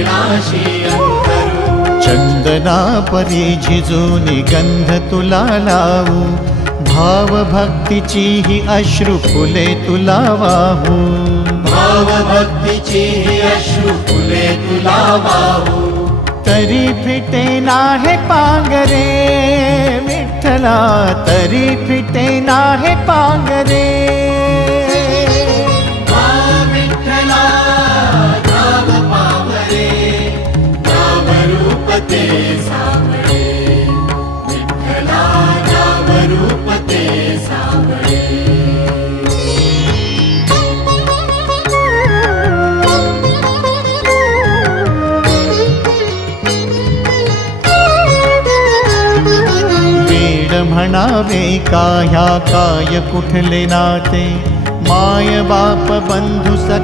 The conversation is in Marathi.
चरणाशी अंतरू। चंदना परी झिजूनी गंध तुला लावू, भाव भक्तीची ही अश्रु फुले तुला वाहू। भाव भक्तीची ही अश्रु फुले तुला वाहू। तरी फिटे नाहे पांगरे विठ्ठला, तरी फिटे नाहे पांगरे। विठ्ठला नाम पावरे, नाम रूप ते सावळे। विठ्ठला नाम रूप ते सावळे। म्हणावे का ह्या काय कुठले नाते, माय बाप बंधू सख